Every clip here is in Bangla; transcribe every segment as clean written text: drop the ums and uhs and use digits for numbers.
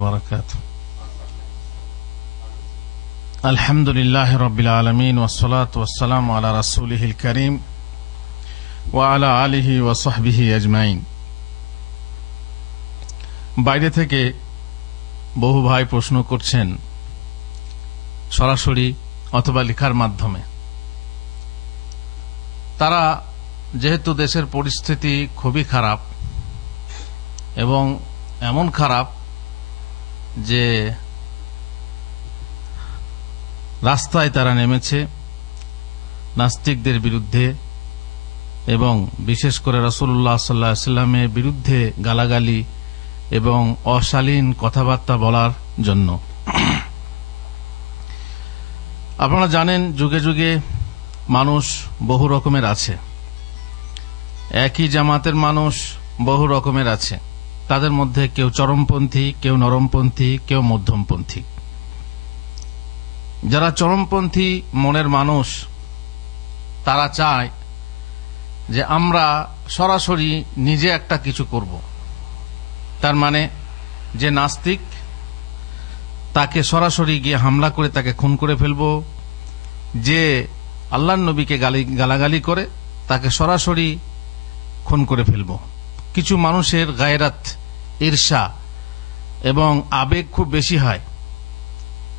বারাকাতু। আলহামদুলিল্লাহি রাব্বিল আলামিন ওয়াসসালাতু ওয়াসসালামু আলা রাসূলিহিল কারীম ওয়া আলা আলিহি ওয়া সাহবিহি আজমাইন। বাইরে থেকে বহু ভাই প্রশ্ন করছেন সরাসরি অথবা লেখার মাধ্যমে। তারা যেহেতু দেশের পরিস্থিতি খুবই খারাপ এবং এমন খারাপ যে রাস্তায় তারা নেমেছে নাস্তিকদের বিরুদ্ধে এবং বিশেষ করে রাসূলুল্লাহ সাল্লাল্লাহু আলাইহি ওয়াসাল্লামের বিরুদ্ধে গালাগালি এবং অশালীন কথাবার্তা বলার জন্য। আপনারা জানেন যুগে যুগে মানুষ বহু রকমের আছে, একই জামাতের মানুষ বহু রকমের আছে। তাদের মধ্যে কেউ চরমপন্থী, কেউ নরমপন্থী, কেউ মধ্যমপন্থী। যারা চরমপন্থী মনের মানুষ তারা চায় যে আমরা সরাসরি নিজে একটা কিছু করব। তার মানে যে নাস্তিক তাকে সরাসরি গিয়ে হামলা করে তাকে খুন করে ফেলব, যে আল্লাহর নবীকে গালাগালি করে তাকে সরাসরি খুন করে ফেলব। কিছু মানুষের গায়রাত, ঈর্ষা এবং আবেগ খুব বেশি হয়,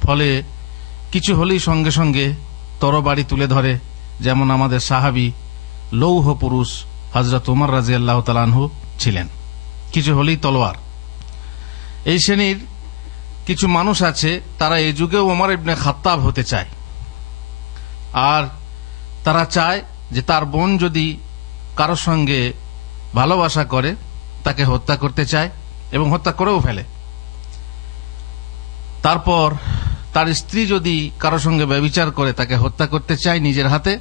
ফলে কিছু হলেই সঙ্গে সঙ্গে তরবারি তুলে ধরে। যেমন আমাদের সাহাবী লৌহ পুরুষ হযরত ওমর রাদিয়াল্লাহু তাআলা আনহু ছিলেন, কিছু হলেই তলোয়ার। এই শ্রেণীর কিছু মানুষ আছে, তারা এই যুগেও ওমর ইবনে খাত্তাব হতে চায়। আর তারা চায় যে তার বোন যদি কারোর সঙ্গে ভালোবাসা করে তাকে হত্যা করতে চায় এবং হত্যা করেও ফেলে। তারপর তার স্ত্রী যদি কারোর সঙ্গে ব্যভিচার করে তাকে হত্যা করতে চায় নিজের হাতে,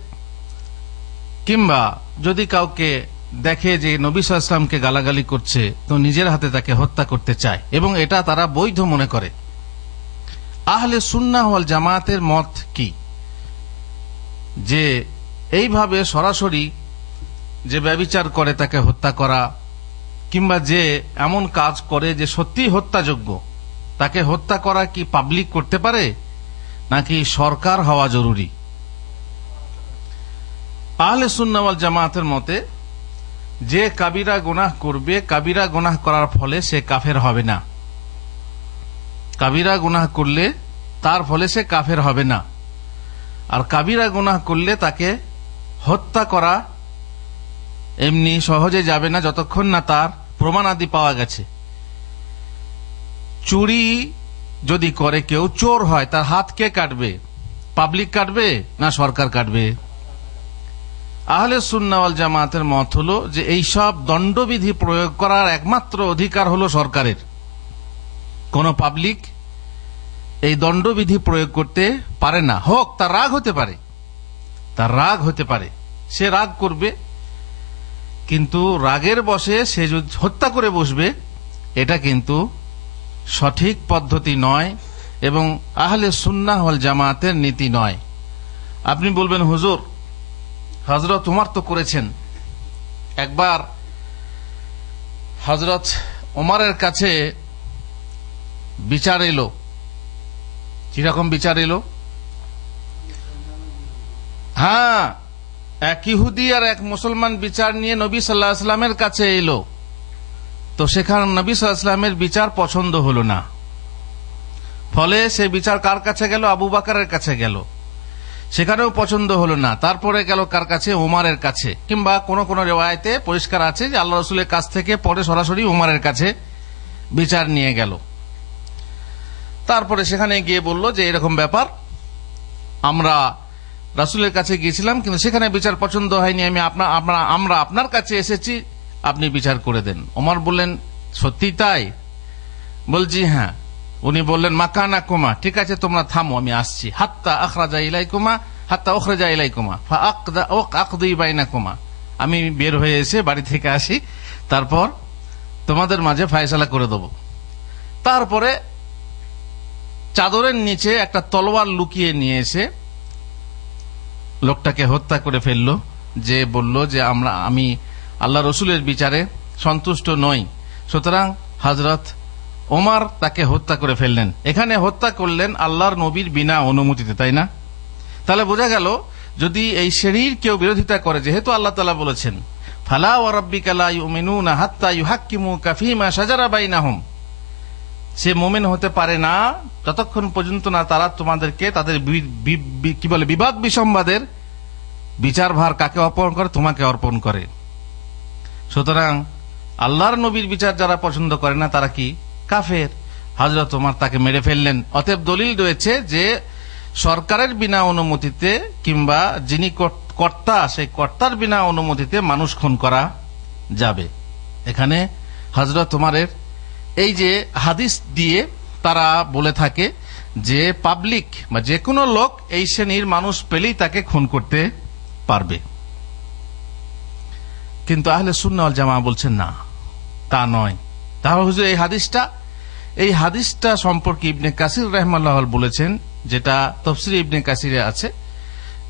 কিংবা যদি কাউকে দেখে যে নবী সাল্লাল্লাহু আলাইহি ওয়াসাল্লামকে গালাগালি করছে তো নিজের হাতে তাকে হত্যা করতে চায়, এবং এটা তারা বৈধ মনে করে। আহলে সুন্নাহ ওয়াল জামাতের মত কি? যে এইভাবে সরাসরি যে ব্যভিচার করে তাকে হত্যা করা, কিংবা যে এমন কাজ করে যে সত্যি হত্যাযোগ্য তাকে হত্যা করা কি পাবলিক করতে পারে, নাকি সরকার হওয়া জরুরি? আহলে সুন্নাহ ওয়াল জামাতের মতে যে কাবিরা গুনাহ করবে, কাবিরা গুনাহ করার ফলে সে কাফের হবে না। কাবিরা গুনাহ করলে তার ফলে সে কাফের হবে না। আর কাবিরা গুনাহ করলে তাকে হত্যা করা এমনি সহজে যাবে না যতক্ষণ না তার প্রমাণাদি পাওয়া গেছে। চুরি যদি করে কেউ, চোর হয়, তার হাত কে কাটবে? পাবলিক কাটবে না সরকার কাটবে? আহলে সুন্নাহ ওয়াল জামাতের মত হলো যে এইসব দণ্ডবিধি প্রয়োগ করার একমাত্র অধিকার হলো সরকারের। কোন পাবলিক এই দণ্ডবিধি প্রয়োগ করতে পারে না। হোক তার রাগ হতে পারে, তার রাগ হতে পারে, সে রাগ করবে, কিন্তু রাগের বশে সে যদি হত্যা করে বসবে, এটা কিন্তু সঠিক পদ্ধতি নয় এবং আহলে সুন্নাহ ওয়াল জামাতের নীতি নয়। আপনি বলবেন হুজুর হযরত ওমর তো করেছেন। একবার হযরত ওমরের কাছে বিচার এলো। কিরকম বিচার এলো? হ্যাঁ, এক ইহুদি আর এক মুসলমান বিচার নিয়ে নবী সাল্লাল্লাহু আলাইহি ওয়াসাল্লামের কাছে এলো। তো সেখানে নবী সাল্লাল্লাহু আলাইহি ওয়াসাল্লামের বিচার পছন্দ হলো না, ফলে সে বিচার কার কাছে গেল? আবু বকরের কাছে গেল, সেখানেও পছন্দ হলো না। তারপরে গেল কার কাছে? ওমরের কাছে। কিংবা কোন কোন রিওয়ায়াতে পরিষ্কার আছে যে আল্লাহ রাসূলের কাছ থেকে পরে সরাসরি ওমরের কাছে বিচার নিয়ে গেল। তারপরে সেখানে গিয়ে বলল যে এরকম ব্যাপার, আমরা রাসূলের কাছে গিয়েছিলাম কিন্তু সেখানে বিচার পছন্দ হয়নি, আমরা আপনার কাছে এসেছি, আপনি বিচার করে দেন। ওমর বললেন সত্যি তাই? বলছি হ্যাঁ। উনি বললেন মাকানা কুমা, ঠিক আছে তোমরা থামো, আমি আসছি। হাত্তা আখরাজা ইলাইকুমা হাত্তা উখরাজা ইলাইকুমা ফাআকদি বাইনাকুমা, আমি বের হয়ে এসে বাড়ি থেকে আসি, তারপর তোমাদের মাঝে ফয়সালা করে দেব। তারপরে চাদরের নিচে একটা তলোয়ার লুকিয়ে নিয়ে এসে লোকটাকে হত্যা করে ফেললো, যে বলল যে আমি আল্লাহ রসুলের বিচারে সন্তুষ্ট নই, সুতরাং হযরত ওমর তাকে হত্যা করে ফেললেন। এখানে হত্যা করলেন আল্লাহর নবীর বিনা অনুমতিতে, তাই না? তাহলে বোঝা গেল যদি এই শ্রেণীর কেউ বিরোধিতা করে, যেহেতু আল্লাহ তাআলা বলেছেন ফালা ওয়া রাব্বিকা লা ইউমিনুনা হাত্তা ইউহাক্কিমুকা ফীমা শাজারা বাইনাহুম, সে মুমিন হতে পারে না যতক্ষণ পর্যন্ত না তারা তোমাদেরকে তাদের কি বলে বিবাদ বিসম্বাদের বিচারভার কাকে অর্পণ করে? তোমাকে অর্পণ করে। সুতরাং আল্লাহর নবীর বিচার যারা পছন্দ করে না তারা কি? কাফের। হযরত ওমর তাকে মেরে ফেললেন। অতএব দলিল রয়েছে যে সরকারের বিনা অনুমতিতে কিংবা যিনি কর্তা সেই কর্তার বিনা অনুমতিতে মানুষ খুন করা যাবে। এখানে হযরত ওমরের এই যে হাদিস দিয়ে তারা বলে থাকে যে পাবলিক বা যে কোনো লোক এই শ্রেণীর মানুষ পেলেই তাকে খুন করতে পারবে। কিন্তু আহলে সুন্নাহ ওয়াল জামাআহ বলছেন না, তা নয়। তাহলে হুজুর এই হাদিসটা সম্পর্কে ইবনে কাসির রাহিমাহুল্লাহ বলেছেন, যেটা তাফসীর ইবনে কাসিরে আছে,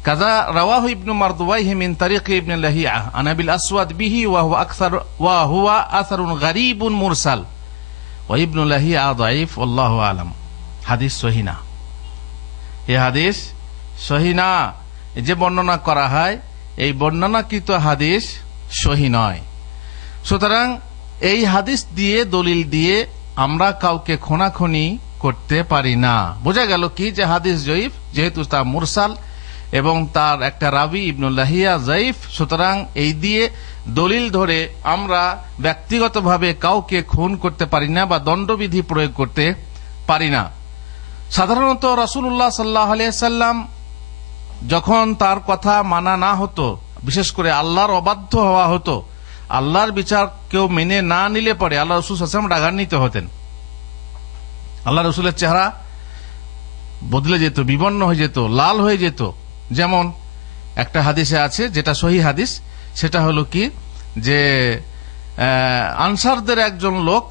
কাযা রাওয়াহু ইবনু মারদুওয়াইহি মিন তারিক ইবনে লাহিয়া আন আবিল আসওয়াদ বিহি ওয়া হুয়া আসারুন গরীবুন মুরসাল ওয়া ইবনু লাহিয়া যায়ীফ আল্লাহু আলাম। হাদিস সহিহ না, এই হাদিস সহিহ না। যে বর্ণনা করা হয় এই বর্ণনাকৃত হাদিস সহিহ নয়। সুতরাং এই হাদিস দিয়ে দলিল দিয়ে আমরা কাউকে খুনাখুনি করতে পারি না। বোঝা গেল কি যে হাদিস জয়ীফ, যেহেতু তা মুরসাল এবং তার একটা রাবি ইবনুল লাহিয়া জয়ীফ। সুতরাং এই দিয়ে দলিল ধরে আমরা ব্যক্তিগতভাবে কাউকে খুন করতে পারি না বা দণ্ডবিধি প্রয়োগ করতে পারি না। সাধারণত রাসূলুল্লাহ সাল্লাল্লাহু আলাইহি সাল্লাম যখন তার কথা মানা না হতো, বিশেষ করে আল্লাহর অবাধ্য হওয়া হতো, আল্লাহর বিচার কেউ মেনে না নিলে পরে আল্লাহ রাসূল সাল্লাল্লাহু আলাইহি ওয়াসাল্লাম রাগান্বিত হতেন। আল্লাহ রাসূলের চেহারা বদলে যেত, বিবর্ণ হয়ে যেত, লাল হয়ে যেত। যেমন একটা হাদিসে আছে, যেটা সহিহ হাদিস, সেটা হলো কি যে আনসারদের একজন লোক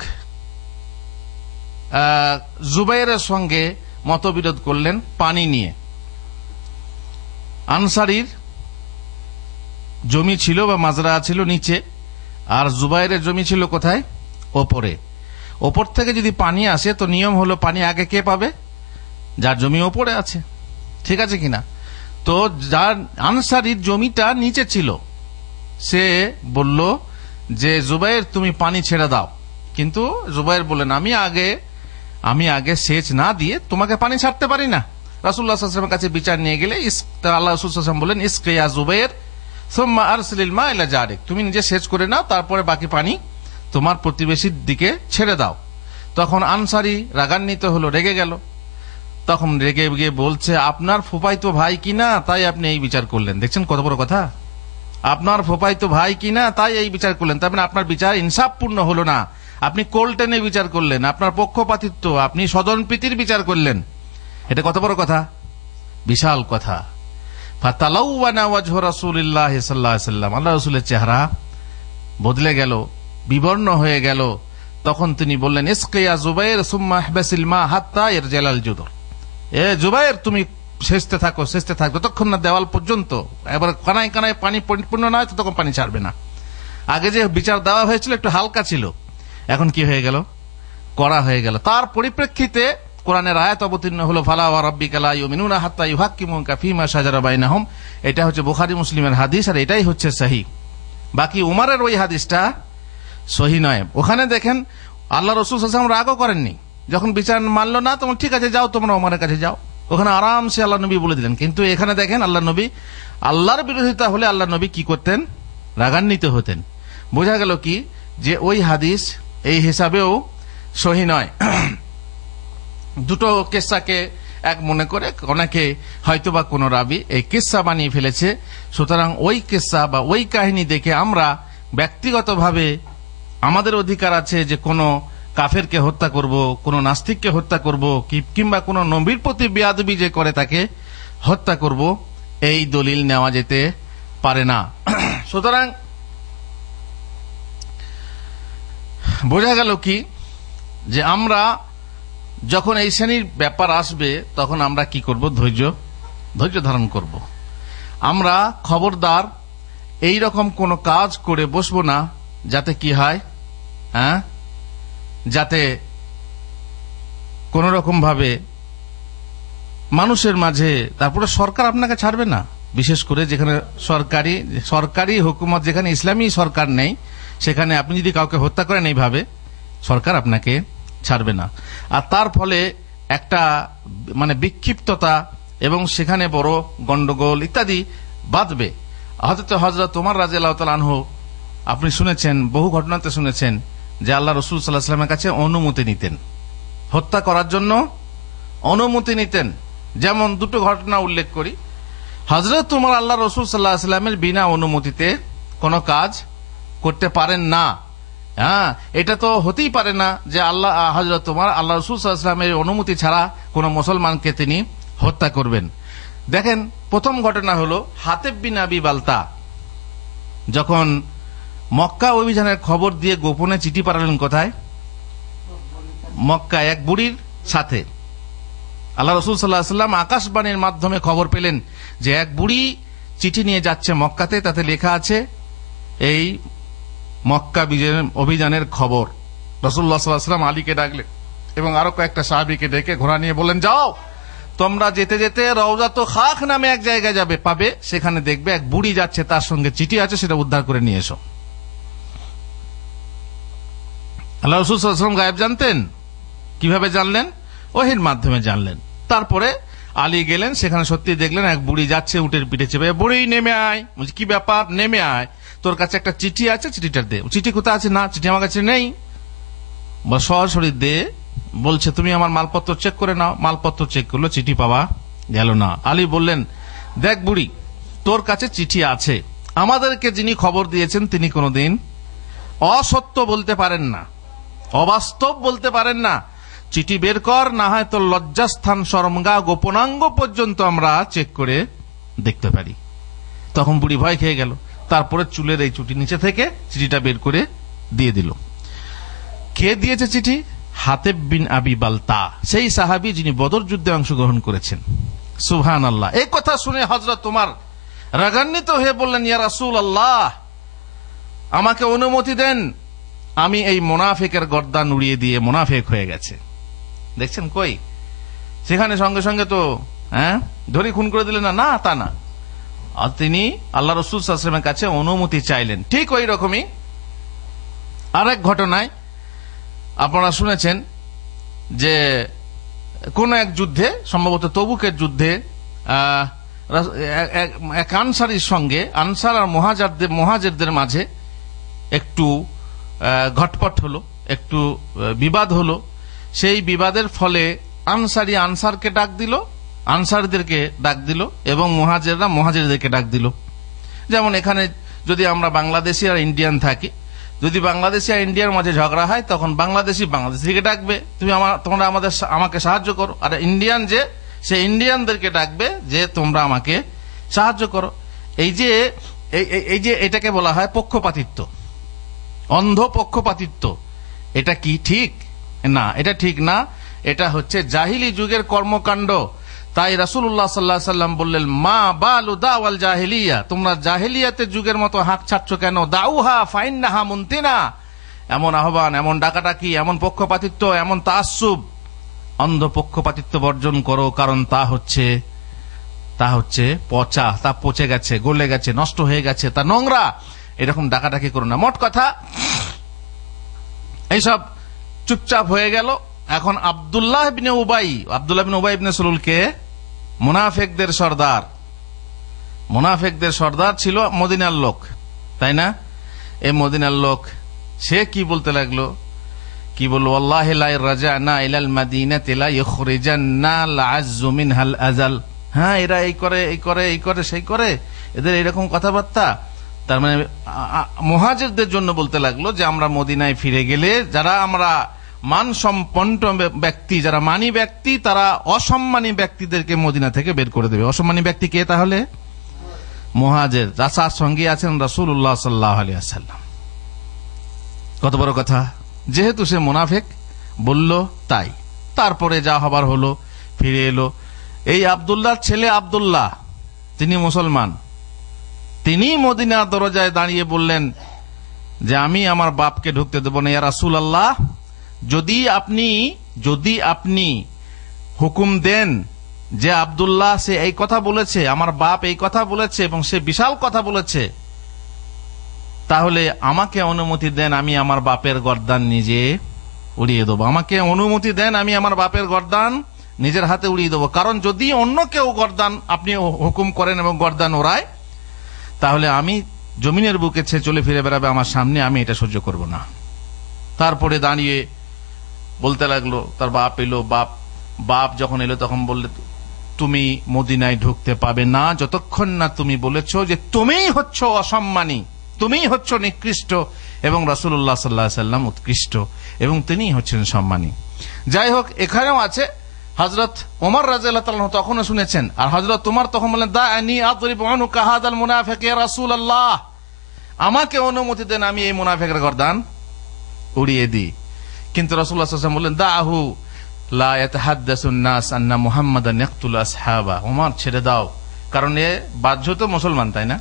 জুবাইরের সঙ্গে মতবিরোধ করলেন পানি নিয়ে। আনসারীর জমি ছিল বা মাজরা ছিল নিচে, আর জুবাইরের জমি ছিল কোথায়? ওপরে। ওপর থেকে যদি পানি আসে তো নিয়ম হলো পানি আগে কে পাবে? যার জমি ওপরে আছে, ঠিক আছে কিনা? তো যার আনসারীর জমিটা নিচে ছিল, সে বলল যে জুবাইর তুমি পানি ছেড়ে দাও। কিন্তু জুবাইর বললেন আমি আগে সেচ না দিয়ে তোমাকে পানি ছাড়তে পারি না। রাসূলুল্লাহ সাল্লাল্লাহু আলাইহি ওয়াসাল্লামের কাছে বিচার নিয়ে গেলে আল্লাহ রাসূল সাল্লাল্লাহু আলাইহি ওয়াসাল্লাম বলেন ইসকি ইয়া জুবাইর সুম্মা আরসিলিল মা ইলা জারিক, তুমি নিজে সেচ করে নাও, তারপরে বাকি পানি তোমার প্রতিবেশীর দিকে ছেড়ে দাও। তখন আনসারী রাগান্বিত হলো, রেগে গেল। তখন রেগে গিয়ে বলছে আপনার ফুফাইতো ভাই কিনা তাই আপনি এই বিচার করলেন। দেখছেন কত বড় কথা? আপনার ফুফাইতো ভাই কিনা তাই এই বিচার করলেন, তার মানে আপনার বিচার ইনসাফপূর্ণ হলো না। আপনি কোল টেনে বিচার করলেন, আপনার পক্ষপাতিত্ব, আপনি স্বজনপ্রীতির বিচার করলেন। এটা কত বড় কথা, বিশাল কথা। ফাতালাওয়ানা ওয়াজহু রাসূলিল্লাহ সাল্লাল্লাহু আলাইহি ওয়াসাল্লাম, আল্লাহ রাসূলের চেহারা বদলে গেল, বিবর্ণ হয়ে গেল। তখন তিনি বললেন ইসকি ইয়া জুবাইর সুম্মা ইহবাসিল মা হাত্তা ইয়ারজালাল জুদর, এ জুবাইর তুমি সেচতে থাকো যতক্ষণ না দেওয়াল পর্যন্ত এবার কানায় কানায় পানি পরিপূর্ণ না হয় ততক্ষণ পানি ছাড়বে না। আগে যে বিচার দেওয়া হয়েছিল একটু হালকা ছিল, এখন কি হয়ে গেল? কড়া হয়ে গেল। তার পরিপ্রেক্ষিতে কোরআনের আয়াত অবতীর্ণ হলো ফালা ওয়া রাব্বিকা লা ইউমিনুনা হাত্তা ইউহাক্কিমুকা ফীমা শাজারা বাইনাহুম। এটা হচ্ছে বুখারী মুসলিমের হাদিস, আর এটাই হচ্ছে সহিহ। বাকি উমরের ওই হাদিসটা সহিহ নয়। ওখানে দেখেন আল্লাহ রাসূল সাল্লাল্লাহু আলাইহি ওয়াসাল্লাম রাগও করেননি, যখন বিচার মানলো না তখন ঠিক আছে যাও তোমরা উমরের কাছে যাও, ওখানে আরামসে আল্লাহ নবী বলে দিলেন। কিন্তু এখানে দেখেন আল্লাহ নবী, আল্লাহর বিরোধিতা হলে আল্লাহ নবী কি করতেন? রাগান্বিত হতেন। বোঝা গেল কি যে ওই হাদিস এই হিসাবেও সহিহ নয়। দুটো কিসসাকে এক মনে করে অনেকে হয়তোবা কোন রাবী এই কিসসা বানিয়ে ফেলেছে। সুতরাং ওই কিসসা বা ওই কাহিনী দেখে আমরা ব্যক্তিগতভাবে আমাদের অধিকার আছে যে কোনো কাফেরকে হত্যা করব, কোনো নাস্তিককে হত্যা করব, কিংবা কোনো নবীর প্রতি বেয়াদবি যে করে তাকে হত্যা করব, এই দলিল নেওয়া যেতে পারে না। সুতরাং বোঝা গেল কি যে আমরা যখন এই শ্রেণীর ব্যাপার আসবে তখন আমরা কি করব? ধৈর্য ধারণ করব। আমরা খবরদার এই রকম কোনো কাজ করে বসবো না যাতে কি হয়, যাতে কোন রকম ভাবে মানুষের মাঝে, তারপরে সরকার আপনাকে ছাড়বে না, বিশেষ করে যেখানে সরকারি হুকুমত, যেখানে ইসলামী সরকার নেই, সেখানে আপনি যদি কাউকে হত্যা করেন এইভাবে, সরকার আপনাকে ছাড়বে না। আর তার ফলে একটা বিক্ষিপ্ততা এবং সেখানে বড় গন্ডগোল ইত্যাদি বাঁধবে। হযরত ওমর রাদিয়াল্লাহু তাআলা আনহু, আপনি শুনেছেন, বহু ঘটনাতে শুনেছেন যে আল্লাহ রাসূল সাল্লাল্লাহু আলাইহি ওয়াসাল্লামের কাছে অনুমতি নিতেন, হত্যা করার জন্য অনুমতি নিতেন। যেমন দুটো ঘটনা উল্লেখ করি। হযরত ওমর আল্লাহ রাসূল সাল্লাল্লাহু আলাইহি ওয়াসাল্লামের বিনা অনুমতিতে কোনো কাজ করতে পারেন না। এটা তো হতেই পারে না যে হযরত ওমর আল্লাহ রাসূল সাল্লাল্লাহু আলাইহি ওয়াসাল্লামের অনুমতি ছাড়া কোনো মুসলমানকে তিনি হত্যা করবেন। দেখেন, প্রথম ঘটনা হলো হাতেব বিন আবি বালতা যখন মক্কা অভিযানের খবর দিয়ে গোপনে চিঠি পাঠালেন কোথায়? মক্কা এক বুড়ির সাথে। আল্লাহ রাসূল সাল্লাল্লাহু আলাইহি ওয়াসাল্লাম আকাশবাণীর মাধ্যমে খবর পেলেন যে এক বুড়ি চিঠি নিয়ে যাচ্ছে মক্কাতে, তাতে লেখা আছে এই মক্কা অভিযানের খবর। রাসূলুল্লাহ সাল্লাল্লাহু আলাইহি ওয়াসাল্লাম আলীকে ডাকলেন এবং আরো কয়েকটা সাহাবীকে ডেকে ঘোড়া নিয়ে বললেন, যাও তোমরা যেতে যেতে রওজাতুল খাখ নামে এক জায়গায় পাবে, সেখানে দেখবে এক বুড়ি যাচ্ছে, তার সঙ্গে চিঠি আছে, সেটা উদ্ধার করে নিয়ে এসো। আল্লাহ রাসূল সাল্লাল্লাহু আলাইহি ওয়াসাল্লাম গায়েব জানতেন। কিভাবে জানলেন? ওহীর মাধ্যমে জানলেন। তারপরে আলী গেলেন, সেখানে সত্যি দেখলেন এক বুড়ি যাচ্ছে উটের পিঠে চেপে। বুড়ি নেমে আয়। বলছে, কি ব্যাপার? নেমে আয়, তোর কাছে একটা চিঠি আছে, চিঠিটা দে। চিঠি কোথায় আছে? না, চিঠি আমার কাছে নেই। সরাসরি দে। বলছে, তুমি আমার মালপত্র চেক করে নাও। মালপত্র চেক করলো, চিঠি পাওয়া গেল না। আলী বললেন, দেখ বুড়ি, তোর কাছে চিঠি আছে, আমাদেরকে যিনি খবর দিয়েছেন তিনি কোনোদিন অসত্য বলতে পারেন না, অবাস্তব বলতে পারেন না। চিঠি বের কর, না হয় তোর লজ্জাস্থান, শরমগা, গোপনাঙ্গ পর্যন্ত আমরা চেক করে দেখতে পারি। তখন বুড়ি ভয় খেয়ে গেল। তারপরে চুলের এই চুটি নিচে থেকে চিঠিটা বের করে দিয়ে দিল। কে দিয়েছে চিঠি? হাতেব বিন আবি বালতা, সেই সাহাবী যিনি বদর যুদ্ধে অংশগ্রহণ করেছেন। সুবহানাল্লাহ। এই কথা শুনে হযরত ওমর রাগান্বিত হয়ে বললেন, ইয়া রাসূলুল্লাহ, আমাকে অনুমতি দেন, আমি এই মুনাফিকের গর্দান উড়িয়ে দিয়ে মুনাফিক হয়ে গেছে। দেখছেন, কই সেখানে সঙ্গে সঙ্গে তো ধরে খুন করে দিলেন না, না তা না। আর তিনি আল্লাহ রাসূল সাল্লাল্লাহু আলাইহি ওয়াসাল্লামের কাছে অনুমতি চাইলেন। ঠিক ওই রকমই আরেক ঘটনায় আপনারা শুনেছেন যে কোন এক যুদ্ধে, সম্ভবত তবুকের যুদ্ধে, এক আনসারীর সঙ্গে, আনসার আর মুহাজিরদের মাঝে একটু ঘটপট হলো, একটু বিবাদ হলো। সেই বিবাদের ফলে আনসারী আনসারকে ডাক দিল, আনসারদেরকে ডাক দিল, এবং মুহাজিররা মুহাজিরদেরকে ডাক দিল। যেমন এখানে যদি আমরা বাংলাদেশি আর ইন্ডিয়ান থাকি, যদি বাংলাদেশি আর ইন্ডিয়ার মাঝে ঝগড়া হয়, তখন বাংলাদেশিকে ডাকবে, তোমরা আমাকে সাহায্য করো। আর ইন্ডিয়ান সে ইন্ডিয়ানদেরকে ডাকবে যে তোমরা আমাকে সাহায্য করো। এই যে এটাকে বলা হয় পক্ষপাতিত্ব, অন্ধ পক্ষপাতিত্ব। এটা কি ঠিক? না, এটা ঠিক না। এটা হচ্ছে জাহিলি যুগের কর্মকাণ্ড। তাই রাসূলুল্লাহ সাল্লাল্লাহু আলাইহি ওয়াসাল্লাম বললেন, মা বালু দাওয়াল জাহিলিয়া, তোমরা জাহিলিয়াতের যুগের মতো হাঁক ছাড়ছো কেন? দাউহা ফাইন্নাহা মুনতিনা, এমন আহ্বান, এমন ডাকাডাকি, এমন পক্ষপাতিত্ব, এমন তাআসসুব, অন্ধ পক্ষপাতিত্ব বর্জন করো, কারণ তা হচ্ছে পচা, তা পচে গেছে, গলে গেছে, নষ্ট হয়ে গেছে, তা নোংরা। এরকম ডাকাডাকি করো না। মোট কথা, এইসব চুপচাপ হয়ে গেল। এখন আব্দুল্লাহ ইবনে উবাই ইবনে সালুল কে মুনাফিকদের সর্দার ছিল, মদিনার লোক, তাই না? এই মদিনার লোক, সে কি বলতে লাগলো? কি বলল? ওয়াল্লাহি লা রাজানা ইলাল মাদিনাতি লা ইখরিজান্না লা'আযযু মিনহাল আযাল। হ্যাঁ, এরা এই করে সেই করে, এদের এরকম কথাবার্তা। তার মানে মুহাজিরদের জন্য বলতে লাগলো যে আমরা মদিনায় ফিরে গেলে যারা আমরা মানসম্পন্ন ব্যক্তি, যারা মানি ব্যক্তি, তারা অসম্মানী ব্যক্তিদেরকে মদিনা থেকে বের করে দেবে। অসম্মানী ব্যক্তি কে তাহলে? মুহাজির। রাসার সঙ্গে আছেন রাসূলুল্লাহ সাল্লাল্লাহু আলাইহি ওয়াসাল্লাম। কত বড় কথা! যেহেতু সে মুনাফিক বলল, তাই তারপরে যা হবার হলো, ফিরে এলো। এই আব্দুল্লাহর ছেলে আব্দুল্লাহ, তিনি মুসলমান, তিনি মদিনার দরজায় দাঁড়িয়ে বললেন যে আমি আমার বাপকে ঢুকতে দেব না। ইয়া রাসূলুল্লাহ, যদি আপনি যদি আপনি হুকুম দেন যে আব্দুল্লাহ সে এই কথা বলেছে, আমার বাপ এই কথা বলেছে এবং সে বিশাল কথা বলেছে, তাহলে আমাকে অনুমতি দেন, আমি আমার বাপের গর্দান নিজে উড়িয়ে দেবো। আমাকে অনুমতি দেন, আমি আমার বাপের গর্দান নিজের হাতে উড়িয়ে দেবো। কারণ যদি অন্য কেউ গর্দান আপনি হুকুম করেন এবং গর্দান ওড়ায়, তাহলে আমি জমিনের বুকে চলে ফিরে বেড়াবে আমার সামনে, আমি এটা সহ্য করব না। তারপরে দাঁড়িয়ে বলতে লাগলো, তার বাপ এলো, বাপ যখন এলো তখন বললে, তুমি মদিনায় ঢুকতে পাবে না যতক্ষণ না তুমি বলেছো যে তুমিই হচ্ছ অসম্মানী, তুমিই হচ্ছ নিকৃষ্ট এবং রাসূলুল্লাহ সাল্লাল্লাহু আলাইহি সাল্লাম উৎকৃষ্ট এবং তিনিই হচ্ছেন সম্মানী। যাই হোক, এখানেও আছে হযরত ওমর রাদিয়াল্লাহু তাআলা তখনও শুনেছেন, আর হযরত ওমর তখন বললেন, দাআনি আযরিবু আনকা হাযাল মুনাফিক ইয়া রাসূলুল্লাহ, আমাকে অনুমতি দেন, আমি এই মুনাফিকের গর্দান উড়িয়ে দিই। কিন্তু রাসূলুল্লাহ সাল্লাল্লাহু আলাইহি ওয়াসাল্লাম বললেন, দাহু লা ইয়াতাহাদ্দাসুন নাস আন্না মুহাম্মাদান ইয়াকতুলু আসহাবা। ওমর, ছেড়ে দাও, কারণ এ বাধ্যত মুসলমান, তাই না?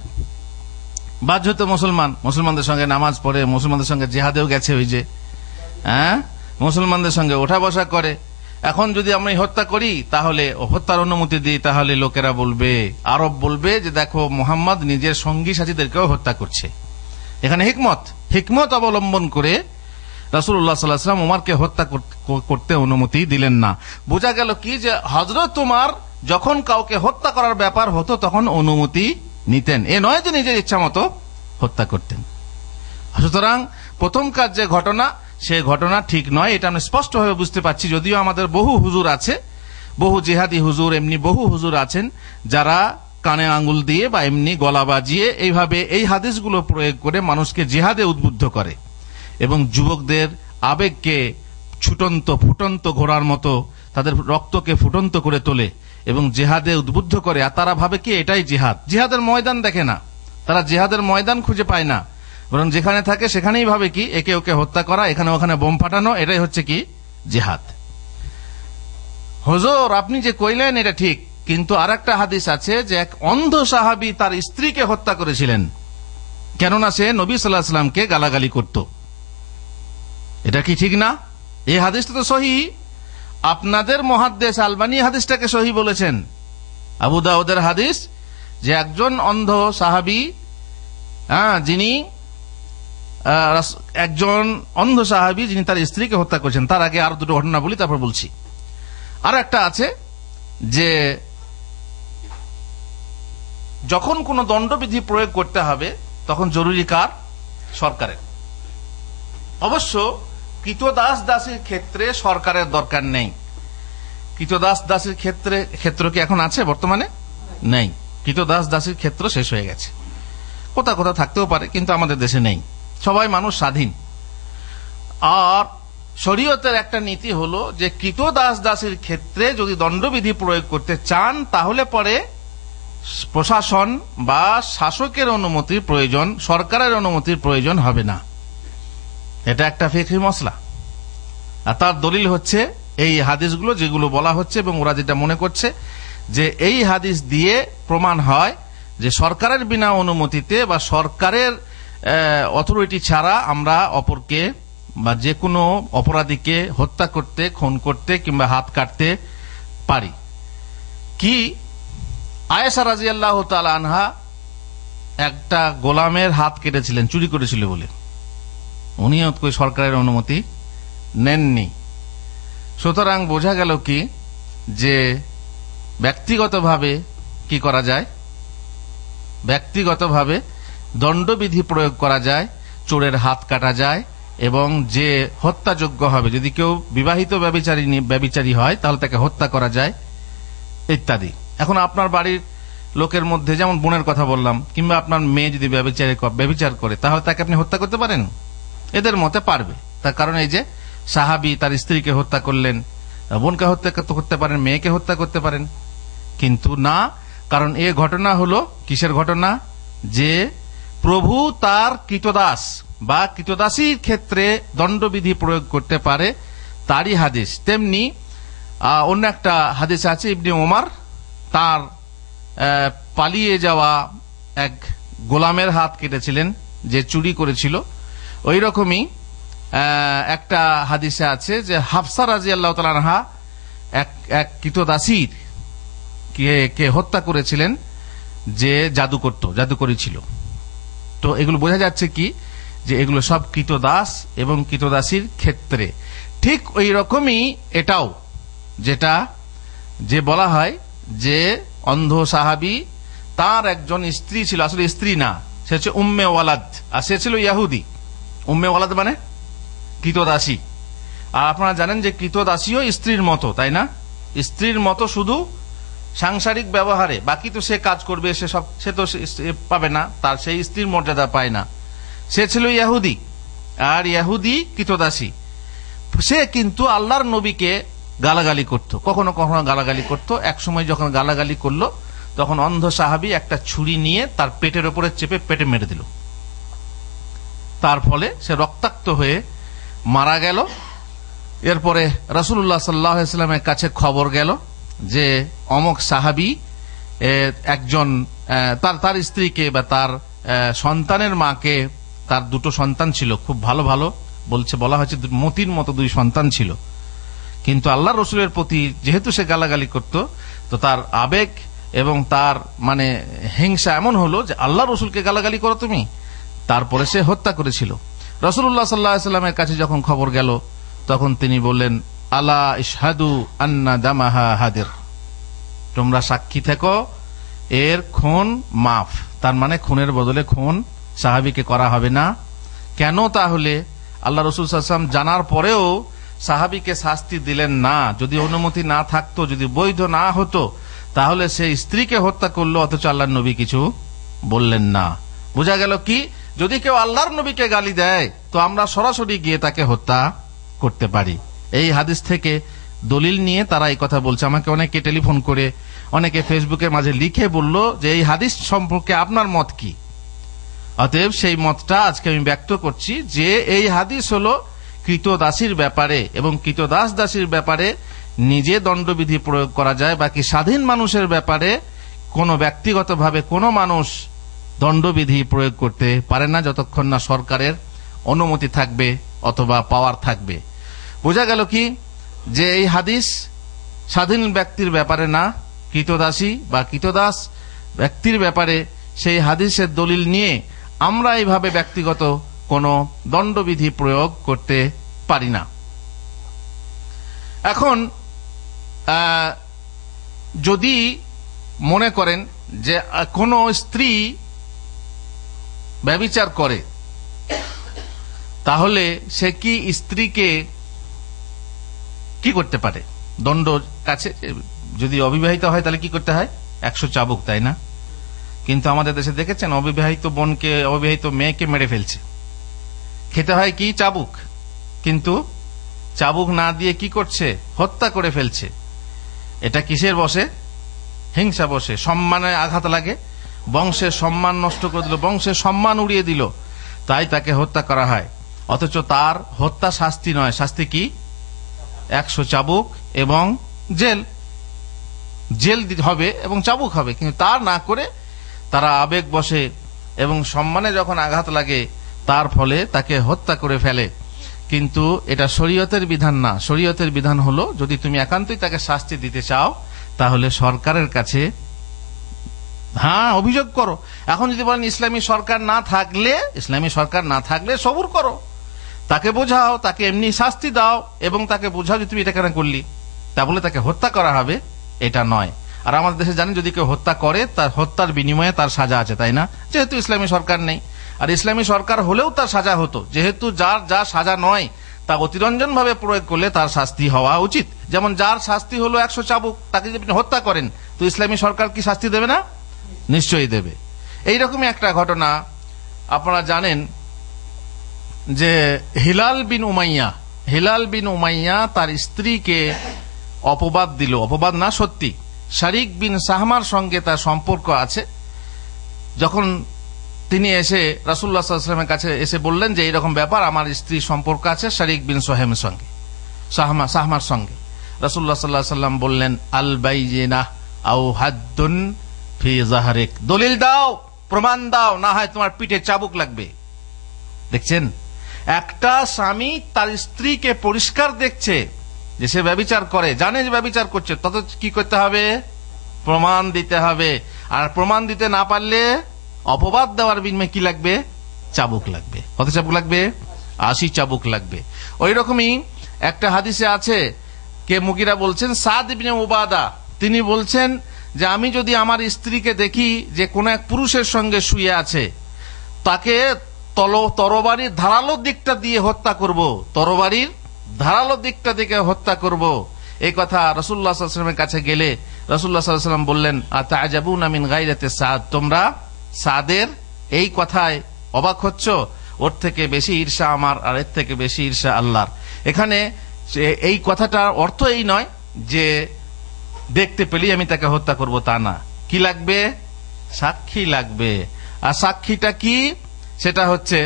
বাধ্যত মুসলমান, মুসলমানদের সঙ্গে নামাজ পড়ে, মুসলমানদের সঙ্গে জিহাদেও গেছে, ওই যে মুসলমানদের সঙ্গে ওঠা বসা করে। এখন যদি আমরা হত্যা করি, তাহলে হত্যার অনুমতি দিই, তাহলে লোকেরা বলবে, আরব বলবে যে দেখো মুহাম্মদ নিজের সঙ্গী সাথীদেরকেও হত্যা করছে। এখানে হিকমত অবলম্বন করে রাসূলুল্লাহ সাল্লাল্লাহু আলাইহি ওয়াসাল্লাম ওমরকে হত্যা করতে অনুমতি দিলেন না। বোঝা গেল কি যে হযরত ওমর যখন কাউকে হত্যা করার ব্যাপার হতো তখন অনুমতি নিতেন, এ নয় যে নিজের ইচ্ছা মতো হত্যা করতেন। সুতরাং প্রথম কাজ যে ঘটনা, সে ঘটনা ঠিক নয়, এটা আমরা স্পষ্টভাবে বুঝতে পারছি। যদিও আমাদের বহু হুজুর আছে, বহু জিহাদি হুজুর, এমনি বহু হুজুর আছেন যারা কানে আঙ্গুল দিয়ে বা এমনি গলা বাজিয়ে এইভাবে এই হাদিসগুলো প্রয়োগ করে মানুষকে জিহাদে উদ্বুদ্ধ করে এবং যুবকদের আবেগকে ফুটন্ত ঘোড়ার মতো তাদের রক্তকে ফুটন্ত করে তোলে এবং জিহাদে উদ্বুদ্ধ করে। আর তারা ভাবে কি এটাই জিহাদের ময়দান দেখে না, তারা জিহাদের ময়দান খুঁজে পায় না, বরং যেখানে থাকে সেখানেই ভাবে কি একে ওকে হত্যা করা, এখানে ওখানে বোম ফাটানো, এটাই হচ্ছে কি জিহাদ। হুজুর, আপনি যে কইলেন এটা ঠিক, কিন্তু আরেকটা হাদিস আছে যে এক অন্ধ সাহাবী তার স্ত্রীকে হত্যা করেছিলেন, কেননা সে নবী সাল্লাল্লাহু আলাইহি ওয়াসাল্লামকে গালাগালি করত। এটা কি ঠিক না? এই হাদিসটা তো সহিহ। আপনাদের মুহাদ্দিস আলবানী হাদিসটাকে সহিহ বলেছেন। আবু দাউদের হাদিস যে একজন অন্ধ সাহাবী, যিনি যিনি তার স্ত্রীকে হত্যা করেছেন। তার আগে আরো দুটো ঘটনা বলি, তারপর বলছি। আর একটা আছে যে যখন কোন দণ্ডবিধি প্রয়োগ করতে হবে তখন জরুরি কার? সরকারের। অবশ্য কৃতদাস দাসীর ক্ষেত্রে সরকারের দরকার নেই। কৃতদাস দাসীর ক্ষেত্র কি এখন আছে? বর্তমানে নেই। কৃতদাস দাসীর ক্ষেত্র শেষ হয়ে গেছে, কোথাও কোথাও থাকতেও পারে, কিন্তু আমাদের দেশে নেই। সবাই মানুষ স্বাধীন। আর শরীয়তের একটা নীতি হলো যে কৃতদাস দাসীর ক্ষেত্রে যদি দণ্ডবিধি প্রয়োগ করতে চান, তাহলে পরে প্রশাসন বা শাসকের অনুমতির প্রয়োজন, সরকারের অনুমতির প্রয়োজন হবে না। এটা একটা ফিকহি মসলা। আর তার দলিল হচ্ছে এই হাদিসগুলো যেগুলো বলা হচ্ছে, এবং ওরা যেটা মনে করছে যে এই হাদিস দিয়ে প্রমাণ হয় যে সরকারের বিনা অনুমতিতে বা সরকারের অথরিটি ছাড়া আমরা অপরকে বা যে কোনো অপরাধীকে হত্যা করতে, খুন করতে কিংবা হাত কাটতে পারি। কি আয়েশা রাদিয়াল্লাহু তাআলা আনহা একটা গোলামের হাত কেটেছিলেন চুরি করেছিল বলে, উনিও সরকারের অনুমতি নেননি। সুতরাং বোঝা গেল কি যে ব্যক্তিগতভাবে কি করা যায়? ব্যক্তিগতভাবে দণ্ডবিধি প্রয়োগ করা যায়, চোরের হাত কাটা যায়, এবং যে হত্যাযোগ্য হবে, যদি কেউ বিবাহিত ব্যভিচারী হয় তাহলে তাকে হত্যা করা যায় ইত্যাদি। এখন আপনার বাড়ির লোকের মধ্যে, যেমন বোনের কথা বললাম, কিংবা আপনার মেয়ে যদি ব্যভিচার করে, তাহলে তাকে আপনি হত্যা করতে পারেন? এদের মতে পারবে। তার কারণ এই যে সাহাবী তার স্ত্রীকে হত্যা করলেন, বোনকে হত্যা করতে পারেন, মেয়েকে হত্যা করতে পারেন, কিন্তু না, কারণ এ ঘটনা হলো কিসের ঘটনা? যে প্রভু তার কৃতদাস বা কৃতদাসীর ক্ষেত্রে দণ্ডবিধি প্রয়োগ করতে পারে, তারই হাদিস। তেমনি অন্য একটা হাদিস আছে, ইবনে ওমর তার পালিয়ে যাওয়া এক গোলামের হাত কেটেছিলেন যে চুরি করেছিল। ওই রকমই একটা হাদিসে আছে যে হাফসা রাদিয়াল্লাহু তাআলা আনহা এক কৃতদাসীর কে হত্যা করেছিলেন যে জাদুকরি ছিল। তো এগুলো বোঝা যাচ্ছে কি যে এগুলো সব কৃতদাস এবং কৃতদাসীর ক্ষেত্রে। ঠিক ওই রকমই এটাও, যেটা যে বলা হয় যে অন্ধ সাহাবী তার একজন স্ত্রী ছিল, আসলে স্ত্রী না, সে হচ্ছে উম্মে ওয়ালাদ, আর সে ছিল ইয়াহুদি। উম্মে ওয়ালাদ মানে কৃতদাসী। আর আপনারা জানেন যে কৃতদাসীও স্ত্রীর মতো, তাই না? স্ত্রীর মতো শুধু সাংসারিক ব্যবহারে, বাকি তো সে কাজ করবে, সে তো পাবে না, তার সেই স্ত্রীর মর্যাদা পায় না। সে ছিল ইয়াহুদি, আর ইয়াহুদি কৃতদাসী। সে কিন্তু আল্লাহর নবীকে গালাগালি করত, কখনো কখনো গালাগালি করত। এক সময় যখন গালাগালি করলো তখন অন্ধ সাহাবী একটা ছুরি নিয়ে তার পেটের উপরে চেপে পেটে মেরে দিল। তার ফলে সে রক্তাক্ত হয়ে মারা গেল। এরপরে রাসূলুল্লাহ সাল্লাল্লাহু আলাইহি ওয়াসাল্লামের কাছে খবর গেল যে অমুক সাহাবী একজন তার স্ত্রীকে বা তার সন্তানের মাকে, তার দুটো সন্তান ছিল, খুব ভালো ভালো বলা হয়েছে মতির মতো দুই সন্তান ছিল, কিন্তু আল্লাহ রসুলের প্রতি যেহেতু সে গালাগালি করত, তো তার আবেগ এবং তার মানে হিংসা এমন হলো যে আল্লাহ রসুলকে গালাগালি করো তুমি, তারপরে সে হত্যা করেছিল। রাসূলুল্লাহ সাল্লাল্লাহু আলাইহি ওয়াসাল্লামের কাছে যখন খবর গেল তখন তিনি বললেন, আলা ইশহাদু আন্না দামাহা হাদির, তোমরা সাক্ষী থেকো এর খুন মাফ। তার মানে খুনের বদলে খুন সাহাবীকে করা হবে না। কেন তাহলে আল্লাহ রাসূল সাল্লাল্লাহু আলাইহি ওয়াসাল্লাম জানার পরেও সাহাবীকে শাস্তি দিলেন না? যদি অনুমতি না থাকতো, যদি বৈধ না হতো, তাহলে সে স্ত্রীকে হত্যা করলো, অথচ আল্লাহর নবী কিছু বললেন না। বোঝা গেল কি, যদি কেউ আল্লাহর নবীকে গালি দেয় তো আমরা সরাসরি গিয়ে তাকে হত্যা করতে পারি। এই হাদিস থেকে দলিল নিয়ে তারা এই কথা বলছে। আমাকে অনেকে টেলিফোন করে, অনেকে ফেসবুকের মাঝে লিখে বলল যে এই হাদিস সম্পর্কে আপনার মত কি। অতএব সেই মতটা আজকে আমি ব্যক্ত করছি যে এই হাদিস হলো কৃতদাসীর ব্যাপারে, এবং কৃতদাস দাসীর ব্যাপারে নিজে দণ্ডবিধি প্রয়োগ করা যায়, বাকি স্বাধীন মানুষের ব্যাপারে কোনো ব্যক্তিগতভাবে কোনো মানুষ দণ্ডবিধি প্রয়োগ করতে পারে না যতক্ষণ না সরকারের অনুমতি থাকবে অথবা পাওয়ার থাকবে। বোঝা গেল কি যে এই হাদিস স্বাধীন ব্যক্তির ব্যাপারে না, কৃতদাসী বা কৃতদাস ব্যক্তির ব্যাপারে সেই হাদিসের দলিল নিয়ে আমরা এইভাবে ব্যক্তিগত কোনো দণ্ডবিধি প্রয়োগ করতে পারি না। এখন যদি মনে করেন যে কোনো স্ত্রী ব্যভিচার করে, তাহলে সে কি স্ত্রীকে কি করতে পারে? দণ্ড কাছে, যদি অবিবাহিত হয় তাহলে কি করতে হয়? 100 চাবুক, তাই না? কিন্তু আমাদের দেশে দেখেছেন অবিবাহিত বোনকে, অবিবাহিত মেয়েকে মেরে ফেলছে, খেতে হয় কি? চাবুক। কিন্তু চাবুক না দিয়ে কি করছে? হত্যা করে ফেলছে। এটা কিসের বসে? হিংসা বসে। সম্মানে আঘাত লাগে, বংশের সম্মান নষ্ট করে দিল, বংশের সম্মান উড়িয়ে দিল, তাই তাকে হত্যা করা হয়। অথচ তার হত্যা শাস্তি নয়, শাস্তি কি? 100 চাবুক এবং জেল হবে এবং চাবুক হবে। কিন্তু তার না করে তারা আবেগ বসে এবং সম্মানে যখন আঘাত লাগে তার ফলে তাকে হত্যা করে ফেলে। কিন্তু এটা শরীয়তের বিধান না। শরীয়তের বিধান হলো যদি তুমি একান্তই তাকে শাস্তি দিতে চাও তাহলে সরকারের কাছে অভিযোগ করো। এখন যদি বলেন ইসলামী সরকার না থাকলে সবুর করো, তাকে বোঝাও, তাকে এমনি শাস্তি দাও এবং তাকে বোঝাও যে তুমি এটা কেন করলি, তা বলে তাকে হত্যা করা হবে এটা নয়। আর আমাদের দেশে জানেন যদি কেউ হত্যা করে তার হত্যার বিনিময়ে তার সাজা আছে, তাই না? যেহেতু ইসলামী সরকার নেই, আর ইসলামী সরকার হলেও তার সাজা হতো। যেহেতু যার যা সাজা নয় তা অতিরঞ্জন ভাবে প্রয়োগ করলে তার শাস্তি হওয়া উচিত। যেমন যার শাস্তি হলো 100 চাবুক, তাকে যদি আপনি হত্যা করেন তো ইসলামী সরকার কি শাস্তি দেবে না? নিশ্চয়ই দেবে। এইরকমই একটা ঘটনা আপনারা জানেন যে হিলাল বিন উমাইয়া তার স্ত্রীকে অপবাদ দিল, অপবাদ না সত্যি, শারিক বিন সাহমার সঙ্গে তার সম্পর্ক আছে। যখন তিনি এসে রাসূলুল্লাহ সাল্লাল্লাহু আলাইহি ওয়াসাল্লামের কাছে এসে বললেন যে এইরকম ব্যাপার, আমার স্ত্রীর সম্পর্ক আছে শারিক বিন সোহেমের সঙ্গে, সাহমার সঙ্গে। রাসূলুল্লাহ সাল্লাল্লাহু আলাইহি ওয়াসাল্লাম বললেন, আল বাইয়িনাহ আও হাদ্দুন ফি যাহরিক, দলিল দাও, প্রমাণ দাও, না হয় তোমার পিঠে চাবুক লাগবে। দেখছেন, একটা স্বামী তার স্ত্রীকে পরিষ্কার দেখছে যে সে ব্যভিচার করে, জানে যে ব্যভিচার করছে, তত কি করতে হবে? প্রমাণ দিতে হবে। আর প্রমাণ দিতে না পারলে অপবাদ দেওয়ার বিনিময়ে কি লাগবে? চাবুক লাগবে। কত চাবুক লাগবে? 80 চাবুক লাগবে। ওই রকমই একটা হাদিসে আছে, কে মুগিরা বলছেন, সাদ ইবনে উবাদা, তিনি বলছেন যে আমি যদি আমার স্ত্রীকে দেখি যে কোন এক পুরুষের সঙ্গে শুয়ে আছে, তাকে তরবারির ধারালো দিকটা দিয়ে হত্যা করব, তরবারির ধারালো দিকটা দিকে হত্যা করব। এই কথা রাসূলুল্লাহ সাল্লাল্লাহু আলাইহি ওয়াসাল্লামের কাছে গেলে রাসূলুল্লাহ সাল্লাল্লাহু আলাইহি ওয়াসাল্লাম বললেন, আতা'জাবুনা মিন গায়রাতি সাদ, তোমরা সাদের এই কথায় অবাক হচ্ছ? ওর থেকে বেশি ঈর্ষা আমার, আর এর থেকে বেশি ঈর্ষা আল্লাহর। এখানে এই কথাটার অর্থ এই নয় যে দেখতে পেলেই আমি তাকে হত্যা করব, তা না। কি লাগবে? সাক্ষী লাগবে। আর সাক্ষীটা কি? সেটা হচ্ছে,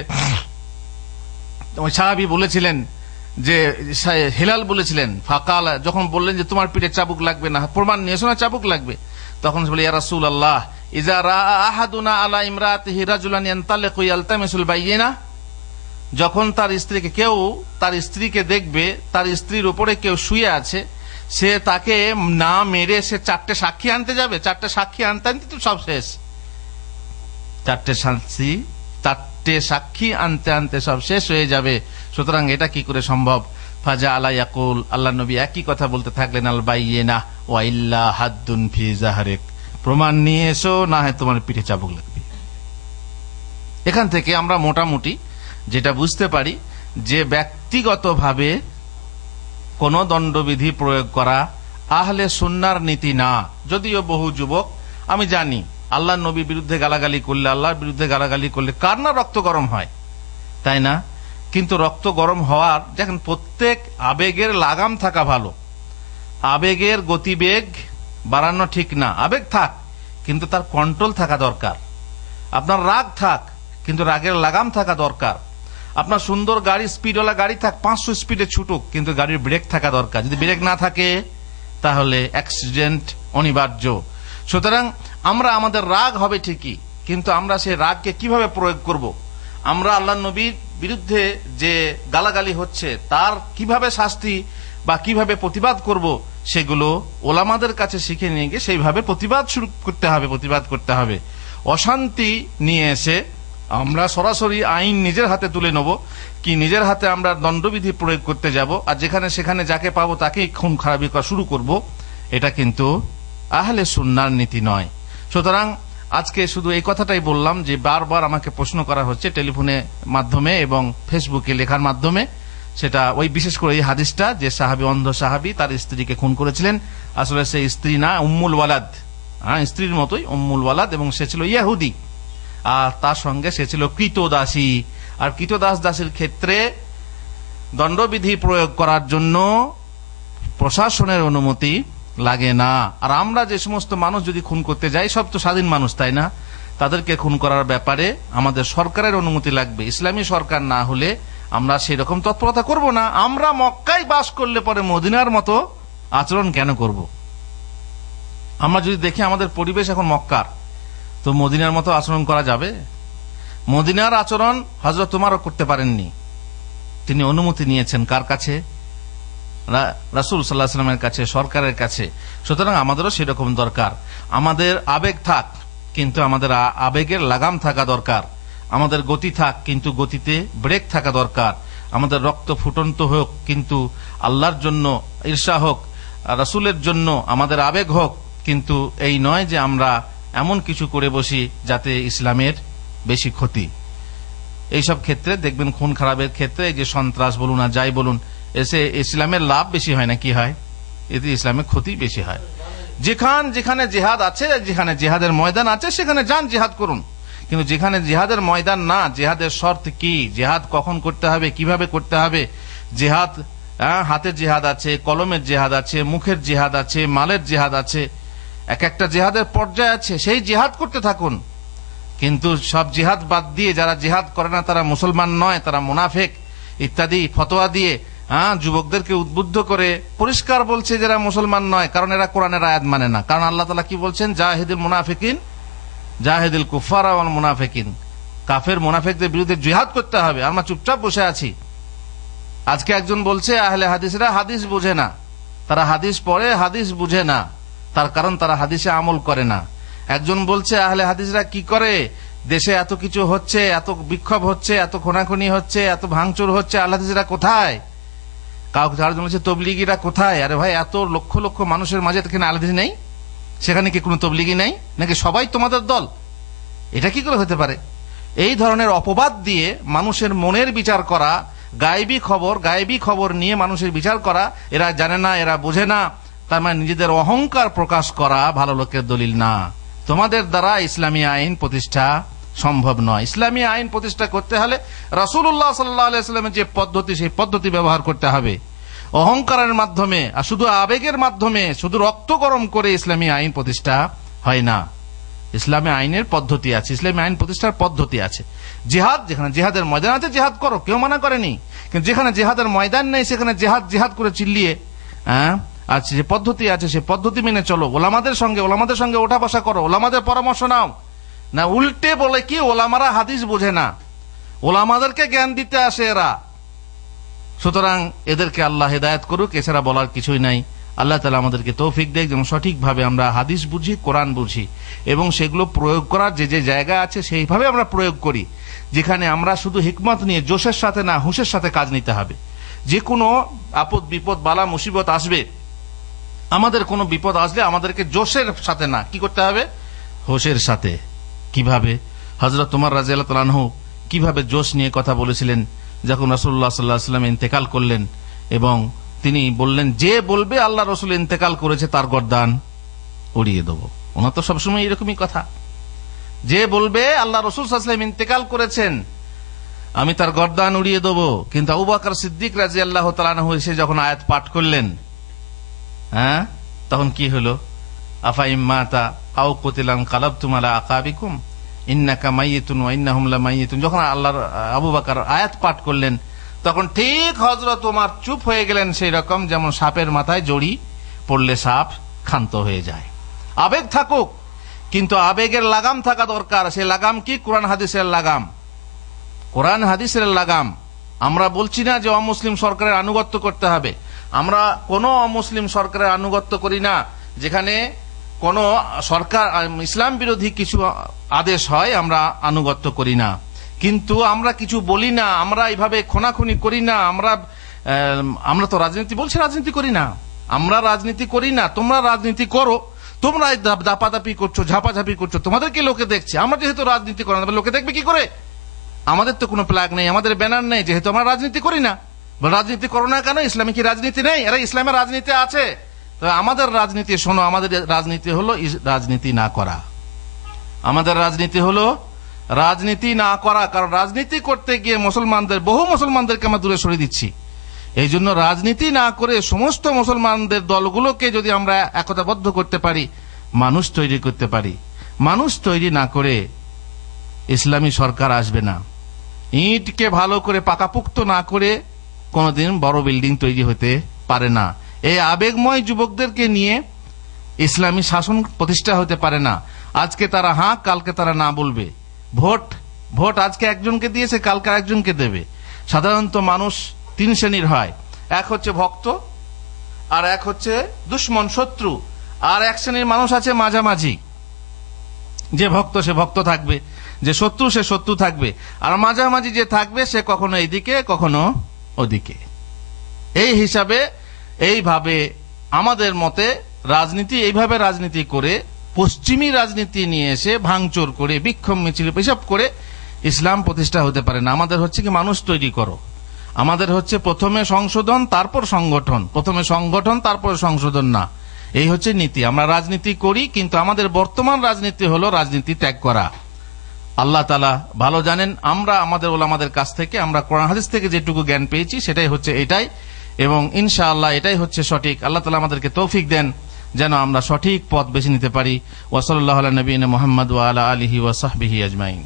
ওই সাহাবী বলেছিলেন যে, হিলাল বলেছিলেন, ফাকাল, যখন বললেন যে তোমার পিঠে চাবুক লাগবে না, প্রমাণ নিয়ে এসো না, চাবুক লাগবে, তখন বলে, ইয়া রাসূলুল্লাহ, ইযা রাআ আহাদুনা আলা ইমরাতিহি রাজুলান ইয়ানতালিকু ইয়ালতামিসুল বাইয়িনা, যখন তার স্ত্রীকে দেখবে, তার স্ত্রীর উপরে কেউ শুয়ে আছে, সে তাকে না মেরে সে 4টে সাক্ষী আনতে যাবে, 4টে সাক্ষী আনতে আনতে তো সব শেষ, 4টে সাক্ষী আনতে আনতে সব শেষ হয়ে যাবে। সুতরাং এটা কি করে সম্ভব? ফাজা আলা ইয়াকুল, আল্লাহ নবী একই কথা বলতে থাকলেন, আল বাইয়িনা ওয়া ইল্লা হাদ্দুন ফি যাহরিক, প্রমাণ নিয়ে এসো, না হয় তোমার পিঠে চাবুক লাগবে। এখান থেকে আমরা মোটামুটি যেটা বুঝতে পারি যে ব্যক্তিগতভাবে কোন দণ্ডবিধি প্রয়োগ করা আহলে সুন্নাহর নীতি না। যদিও বহু যুবক, আমি জানি, আল্লাহর নবীর বিরুদ্ধে গালাগালি করলে, আল্লাহর বিরুদ্ধে গালাগালি করলে কার না রক্ত গরম হয়, তাই না? কিন্তু রক্ত গরম হওয়ার, দেখেন, প্রত্যেক আবেগের লাগাম থাকা ভালো। আবেগের গতিবেগ বাড়ানো ঠিক না। আবেগ থাক, কিন্তু তার কন্ট্রোল থাকা দরকার। আপনার রাগ থাক, কিন্তু রাগের লাগাম থাকা দরকার। আপনার সুন্দর গাড়ি, স্পিডওয়ালা গাড়ি থাক, 500 স্পিডে ছুটুক, কিন্তু গাড়ির ব্রেক থাকা দরকার। যদি ব্রেক না থাকে তাহলে অ্যাক্সিডেন্ট অনিবার্য। সুতরাং আমরা, আমাদের রাগ হবে ঠিকই, কিন্তু আমরা সেই রাগকে কিভাবে প্রয়োগ করব? আমরা আল্লাহর নবীর বিরুদ্ধে যে গালাগালি হচ্ছে তার কিভাবে শাস্তি বা কিভাবে প্রতিবাদ করব, সেগুলো ওলামাদের কাছে শিখে নিয়ে গিয়ে সেইভাবে প্রতিবাদ করতে হবে। অশান্তি নিয়ে এসে আমরা সরাসরি আইন নিজের হাতে তুলে নেব, কি নিজের হাতে আমরা দণ্ডবিধি প্রয়োগ করতে যাব, আর যেখানে সেখানে যাকে পাবো তাকেই খুন খারাপি করা শুরু করব, এটা কিন্তু আহলে সুন্নাহর নীতি নয়। সুতরাং আজকে শুধু এই কথাটাই বললাম যে বারবার আমাকে প্রশ্ন করা হচ্ছে টেলিফোনের মাধ্যমে এবং ফেসবুকে লেখার মাধ্যমে, সেটা ওই বিশেষ করে এই হাদিসটা যে সাহাবী, অন্ধ সাহাবী তার স্ত্রীকে খুন করেছিলেন, আসলে সে স্ত্রী না, উম্মুল ওয়ালাদ, স্ত্রীর মতোই উম্মুল ওয়ালাদ, এবং সে ছিল ইহুদি, আর তার সঙ্গে সে ছিল কৃতদাসী। আর দাসীর ক্ষেত্রে দণ্ডবিধি প্রয়োগ করার জন্য প্রশাসনের অনুমতি লাগে না। আর আমরা যে সমস্ত মানুষ যদি খুন করতে যাই, সব তো স্বাধীন মানুষ, তাই না? তাদেরকে খুন করার ব্যাপারে আমাদের সরকারের অনুমতি লাগবে। ইসলামী সরকার না হলে আমরা সেই রকম তৎপরতা করব না। আমরা মক্কায় বাস করলে পরে মদিনার মতো আচরণ কেন করব? আমরা যদি দেখি আমাদের পরিবেশ এখন মক্কার, তো মদিনার মতো আচরণ করা যাবে? মদিনার আচরণ হযরত উমরও করতে পারেননি, তিনি অনুমতি নিয়েছেন কার কাছে? রাসূল সাল্লাল্লাহু আলাইহি ওয়াসাল্লামের কাছে, সরকারের কাছে। সুতরাং আমাদেরও সেরকম দরকার। আমাদের আবেগ থাক, কিন্তু আমাদের আবেগের লাগাম থাকা দরকার। আমাদের গতি থাক, কিন্তু গতিতে ব্রেক থাকা দরকার। আমাদের রক্ত ফুটন্ত হোক, কিন্তু আল্লাহর জন্য ঈর্ষা হোক, রাসূলের জন্য আমাদের আবেগ হোক, কিন্তু এই নয় যে আমরা এমন কিছু করে বসি যাতে ইসলামের বেশি ক্ষতি। এইসব ক্ষেত্রে দেখবেন খুন খারাপের ক্ষেত্রে, এই যে সন্ত্রাস বলুন আর যাই বলুন, এসে ইসলামের লাভ বেশি হয় না, কি হয়? এতে ইসলামের ক্ষতি বেশি হয়। যেখানে জিহাদ আছে, যেখানে জিহাদের ময়দান আছে, সেখানে যান, জিহাদ করুন। কিন্তু যেখানে জিহাদের ময়দান না, জিহাদের শর্ত কি, জিহাদ কখন করতে হবে, কিভাবে করতে হবে, জিহাদ, হাতের জিহাদ আছে, কলমের জিহাদ আছে, মুখের জিহাদ আছে, মালের জিহাদ আছে, এক একটা জিহাদের পর্যায় আছে, সেই জিহাদ করতে থাকুন। কিন্তু সব জিহাদ বাদ দিয়ে যারা জিহাদ করে না তারা মুসলমান নয়, তারা মুনাফিক ইত্যাদি ফতোয়া দিয়ে যুবকদেরকে উদ্বুদ্ধ করে পরিষ্কার বলছে যারা মুসলমান নয়, কারণ এরা কোরআনের আয়াত মানে না। কারণ আল্লাহ তাআলা কি বলছেন? জাহিদুল মুনাফিকিন, জাহিদুল কুফারা ওয়াল মুনাফিকিন, কাফের মুনাফিকদের বিরুদ্ধে জিহাদ করতে হবে। আমরা চুপচাপ বসে আছি। আজকে একজন বলছে আহলে হাদিসরা হাদিস বুঝে না, তারা হাদিস পড়ে হাদিস বুঝে না, তার কারণ তারা হাদিসে আমল করে না। একজন বলছে আহলে হাদিসরা কি করে, দেশে এত কিছু হচ্ছে, এত বিক্ষোভ হচ্ছে, এত খুনাখুনি হচ্ছে, এত ভাঙচুর হচ্ছে, আহলে হাদিসরা কোথায়? কাউকে আরেকজন বলছে তবলিগিরা কোথায়? আরে ভাই, এত লক্ষ লক্ষ মানুষের মাঝে এখানে আহলে হাদিস নেই? সেখানে কি কোনো তবলিগি নেই নাকি সবাই তোমাদের দল? এটা কি করে হতে পারে? এই ধরনের অপবাদ দিয়ে মানুষের মনের বিচার করা, গায়েবী খবর নিয়ে মানুষের বিচার করা, এরা জানে না, এরা বোঝে না, তার মানে নিজেদের অহংকার প্রকাশ করা ভালো লোকের দলিল না। তোমাদের দ্বারা ইসলামী আইন প্রতিষ্ঠা সম্ভব নয়। ইসলামী আইন প্রতিষ্ঠা করতে হলে রাসূলুল্লাহ সাল্লাল্লাহু আলাইহি ওয়াসাল্লামের যে পদ্ধতি, সেই পদ্ধতি ব্যবহার করতে হবে। অহংকারের মাধ্যমে আর শুধু আবেগের মাধ্যমে, শুধু রক্ত গরম করে ইসলামী আইন প্রতিষ্ঠা হয় না। ইসলামী আইনের পদ্ধতি আছে, ইসলামী আইন প্রতিষ্ঠার পদ্ধতি আছে। জিহাদ, যেখানে জিহাদের ময়দান আছে জিহাদ করো, কেউ মানা করেনি। কিন্তু যেখানে জিহাদের ময়দান নেই সেখানে জিহাদ জিহাদ করে চিল্লিয়ে আচ্ছা, যে পদ্ধতি আছে সে পদ্ধতি মেনে চলো। ওলামাদের সঙ্গে ওঠা বসা করো, ওলামাদের পরামর্শ নাও। না উল্টে বলে কি ওলামারা হাদিস বোঝে না, ওলামাদেরকে জ্ঞান দিতে আসে এরা। সুতরাং এদেরকে আল্লাহ হেদায়েত করুক, এছাড়া বলার কিছুই নাই। আল্লাহ তাআলা আমাদেরকে তৌফিক দেয় যেন সঠিকভাবে আমরা হাদিস বুঝি, কোরআন বুঝি এবং সেগুলো প্রয়োগ করার যে যে জায়গা আছে সেইভাবে আমরা প্রয়োগ করি। যেখানে আমরা শুধু হিকমত নিয়ে জোশের সাথে না, হুঁশের সাথে কাজ নিতে হবে। যে কোনো আপদ বিপদ বালা মুসিবত আসবে, আমাদের কোনো বিপদ আসলে আমাদেরকে জোশের সাথে না, কি করতে হবে? হোশের সাথে। কিভাবে? হযরত ওমর রাদিয়াল্লাহু তাআলা আনহু কিভাবে জোশ নিয়ে কথা বলেছিলেন যখন রাসূলুল্লাহ সাল্লাল্লাহু আলাইহি ওয়াসাল্লাম ইন্তেকাল করলেন, এবং তিনি বললেন যে বলবে আল্লাহ রাসূল ইন্তেকাল করেছে তার গর্দান উড়িয়ে দেবো। ওনার তো সবসময় এরকমই কথা, যে বলবে আল্লাহ রাসূল সাল্লাল্লাহু আলাইহি ওয়াসাল্লাম ইন্তেকাল করেছেন আমি তার গর্দান উড়িয়ে দেবো। কিন্তু আবু বকর সিদ্দিক রাদিয়াল্লাহু তাআলা আনহু এসে যখন আয়াত পাঠ করলেন, তখন কি হলো? আফা ইম্মাতা আও কুতিলান কালাবতুম আলা আকাবিকুম ইন্নাকা মাইয়িতুন ওয়া ইন্নাহুম লামাইয়িতুন। যখন আল্লাহর আবু বকর আয়াত পাঠ করলেন তখন ঠিক হযরত ওমর চুপ হয়ে গেলেন, সেই রকম যেমন সাপের মাথায় জড়ি পড়লে সাপ ক্ষান্ত হয়ে যায়। আবেগ থাকুক, কিন্তু আবেগের লাগাম থাকা দরকার। সেই লাগাম কি? কোরআন হাদিসের লাগাম, কোরআন হাদিসের লাগাম। আমরা বলছি না যে অমুসলিম সরকারের আনুগত্য করতে হবে। আমরা কোন অমুসলিম সরকারের আনুগত্য করি না। যেখানে কোন সরকার ইসলাম বিরোধী কিছু আদেশ হয় আমরা আনুগত্য করি না, কিন্তু আমরা কিছু বলি না, আমরা এইভাবে খুনাখুনি করি না। আমরা তো রাজনীতি বলছি, রাজনীতি করি না, আমরা রাজনীতি করি না। তোমরা রাজনীতি করো, তোমরা দাপাদাপি করছো, ঝাপাঝাপি করছো, তোমাদেরকে লোকে দেখছে। আমরা যেহেতু রাজনীতি করি না, লোকে দেখবে কি করে? আমাদের তো কোনো প্লাগ নেই, আমাদের ব্যানার নেই, যেহেতু আমরা রাজনীতি করি না। রাজনীতি করো না কেন? ইসলামে কি রাজনীতি নেই? এরা ইসলামের রাজনীতি আছে। তো আমাদের রাজনীতি শোনো, আমাদের রাজনীতি হলো রাজনীতি না করা। আমাদের রাজনীতি হলো রাজনীতি না করা। কারণ রাজনীতি করতে গিয়ে বহু মুসলমানদেরকে আমরা দূরে সরিয়ে দিচ্ছি। এই জন্য রাজনীতি না করে সমস্ত মুসলমানদের দলগুলোকে যদি আমরা একতাবদ্ধ করতে পারি, মানুষ তৈরি করতে পারি। মানুষ তৈরি না করে ইসলামী সরকার আসবে না। ইটকে ভালো করে পাকাপুক্ত না করে কোনোদিন বড় বিল্ডিং তৈরি হতে পারে না। এই আবেগময় যুবকদেরকে নিয়ে ইসলামী শাসন প্রতিষ্ঠা হতে পারে না। আজকে তারা হ্যাঁ, কালকে তারা না বলবে। ভোট আজকে একজনকে দিয়েছে, কালকে একজনকে দেবে। সাধারণত মানুষ তিন শ্রেণীর হয়, এক হচ্ছে ভক্ত, আর এক হচ্ছে দুশ্মন শত্রু, আর এক শ্রেণীর মানুষ আছে মাঝামাঝি। যে ভক্ত সে ভক্ত থাকবে, যে শত্রু সে শত্রু থাকবে, আর মাঝামাঝি যে থাকবে সে কখনো এইদিকে কখনো ওদিকে। এই হিসাবে এইভাবে আমাদের মতে রাজনীতি, এইভাবে রাজনীতি করে পশ্চিমী রাজনীতি নিয়ে এসে ভাঙচুর করে বিক্ষোভ মিছিল এসব করে ইসলাম প্রতিষ্ঠা হতে পারে না। আমাদের হচ্ছে কি মানুষ তৈরি করো। আমাদের হচ্ছে প্রথমে সংশোধন তারপর সংগঠন, প্রথমে সংগঠন তারপর সংশোধন না। এই হচ্ছে নীতি। আমরা রাজনীতি করি, কিন্তু আমাদের বর্তমান রাজনীতি হলো রাজনীতি ত্যাগ করা। আল্লাহ তাআলা ভালো জানেন। আমরা আমাদের ওলামাদের কাছ থেকে, আমরা কোরআন হাদিস থেকে যেটুকু জ্ঞান পেয়েছি সেটাই হচ্ছে এটাই, এবং ইনশাআল্লাহ এটাই হচ্ছে সঠিক। আল্লাহ তাআলা আমাদেরকে তৌফিক দেন যেন আমরা সঠিক পথ বেছে নিতে পারি। ওয়া সাল্লাল্লাহু আলা নবিয়িনা মুহাম্মদ ওয়া আলা আলিহি ওয়া সাহবিহি আজমাইন।